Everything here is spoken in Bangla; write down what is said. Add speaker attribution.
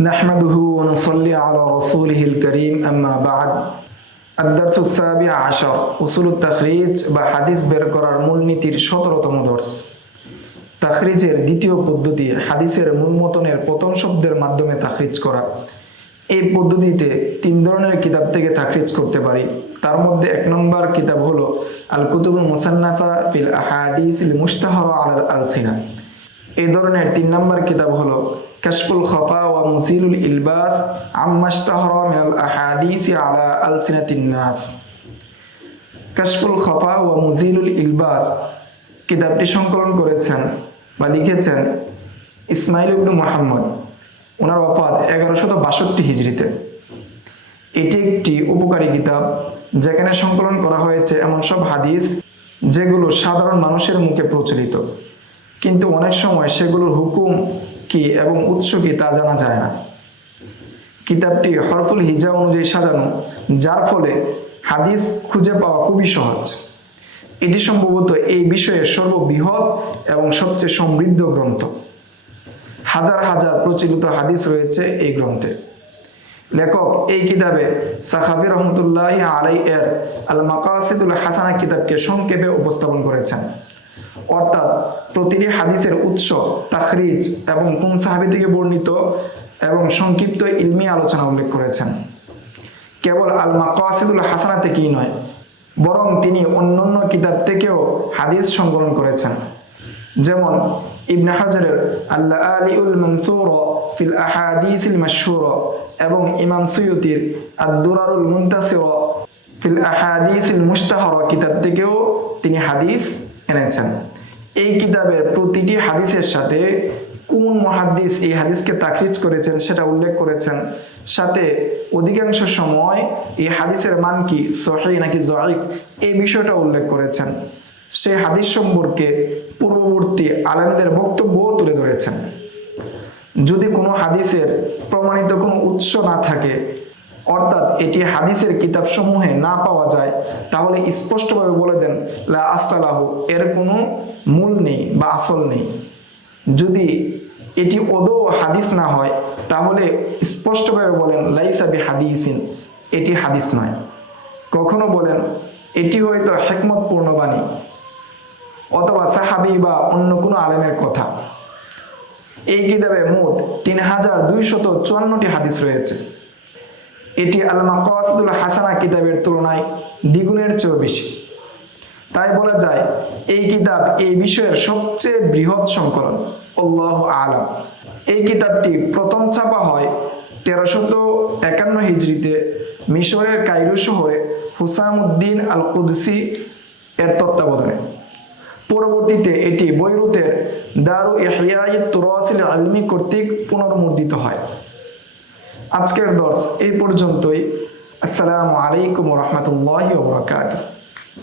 Speaker 1: نحمده ونصلي على رسوله الكريم أما بعد الدرس السابع عشر উসুল তাখরিজ বা হাদিস বের করার মূলনীতির সতেরোতম দর্শ তাখরিজের দ্বিতীয় পদ্ধতি হাদিসের মূল মতনের প্রথম শব্দের মাধ্যমে তাখরিজ করা এই পদ্ধতিতে তিন ধরনের কিতাব থেকে তাখরিজ করতে পারি তার মধ্যে এক নম্বর কিতাব হলো আল কুতুবুল মুসান্নাফা ফিল আহাদিস মুস্তাহর আল আলসিনা এই ধরনের তিন নম্বর কিতাব হলো কাশফুল খফা ওয়া মুসিলুল ইলবাস আম্মাস্তাহর মিনাল আহাদিস আলা আলসিনাতিন নাস। কাশফুল খফা ওয়া মুজিলুল ইলবাস কিতাবটি সংকলন করেছেন বা লিখেছেন ইসমাইল ইবনু মোহাম্মদ। ওনার অপাত এগারোশত বাষট্টি হিজড়িতে। এটি একটি উপকারী কিতাব যেখানে সংকলন করা হয়েছে এমন সব হাদিস যেগুলো সাধারণ মানুষের মুখে প্রচলিত। কিন্তু অনেক সময় সেগুলোর হুকুম কি এবং উৎস কি তা জানা যায় না। কিতাবটি হরফুল হিজা অনুযায়ী সাজানো, যার ফলে হাদিস খুঁজে পাওয়া খুবই সহজ। এটি সম্ভবত এই বিষয়ে সর্ববৃহৎ এবং সবচেয়ে সমৃদ্ধ গ্রন্থ। হাজার হাজার প্রচলিত হাদিস রয়েছে এই গ্রন্থে। লেখক এই কিতাবে সাহাবি রহমতুল্লাহ আলাই এর আল মাকাসিদুল হাসানা কিতাবকে সংক্ষেপে উপস্থাপন করেছেন। অর্থাৎ প্রতিটি হাদিসের উৎস, তাখরিজ এবং কোন সাহাবি থেকে বর্ণিত এবং সংক্ষিপ্ত ইলমি আলোচনা উল্লেখ করেছেন। কেবল আল মাকাসিদুল হাসানা থেকেই নয়, বরং তিনি অন্যান্য কিতাব থেকেও হাদিস সংকলন করেছেন। যেমন ইবনে হাজারের আল্লাহ আলিউল মনসুর ফিল আহাদিসিল মাশহুর এবং ইমাম সুয়ুতির আদ-দুরারুল মুনতাসির ফিল আহাদিসিল মুশতাহর কিতাব থেকেও তিনি হাদিস এনেছেন এই কিতাবের প্রতিটি হাদিসের সাথে কোন মহাদিস এই হাদিসকে তাকরিজ করেছেন সেটা উল্লেখ করেছেন। সাথে অধিকাংশ সময় এই হাদিসের মান কি, সহি নাকি জয়িক এই বিষয়টা উল্লেখ করেছেন। সেই হাদিস সম্পর্কে পূর্ববর্তী আলেমদের বক্তব্যও তুলে ধরেছেন। যদি কোনো হাদিসের প্রমাণিত কোনো উৎস না থাকে অর্থাৎ এটি হাদিসের কিতাব সমূহে না পাওয়া যায়, তাহলে স্পষ্টভাবে বলে দেন, লা আস্তালাহু এর কোনো মূল নেই বা আসল নেই। যদি এটি ওদৌ হাদিস না হয়, তাহলে স্পষ্টভাবে বলেন লাইসাবি হাদিসিন এটি হাদিস নয়। কখনো বলেন, এটি হয়তো হেকমতপূর্ণ বাণী অথবা সাহাবি বা অন্য কোনো আলেমের কথা। এই কিতাবে মোট তিন হাজার দুইশত চুয়ান্নটি হাদিস রয়েছে। এটি আলমা কওয়াসিদুল হাসানা কিতাবের তুলনায় দ্বিগুণের চেয়েও বেশি। তাই বলা যায়, এই কিতাব এই বিষয়ের সবচেয়ে বৃহৎ সংকলন। আল্লাহ আলম। এই কিতাবটি প্রথম ছাপা হয় তেরোশত একান্ন হিজড়িতে মিশরের কাইরু শহরে হুসামুদ্দিন আল কুদসি এর তত্ত্বাবধানে। পরবর্তীতে এটি বৈরুতের দারু ইহিয়াই তুরাসিল আলমি কর্তৃক পুনর্মুদ্রিত হয়। আজকের দর্শ এই পর্যন্তই। আসসালামু আলাইকুম রহমতুল্লাহ বরকাত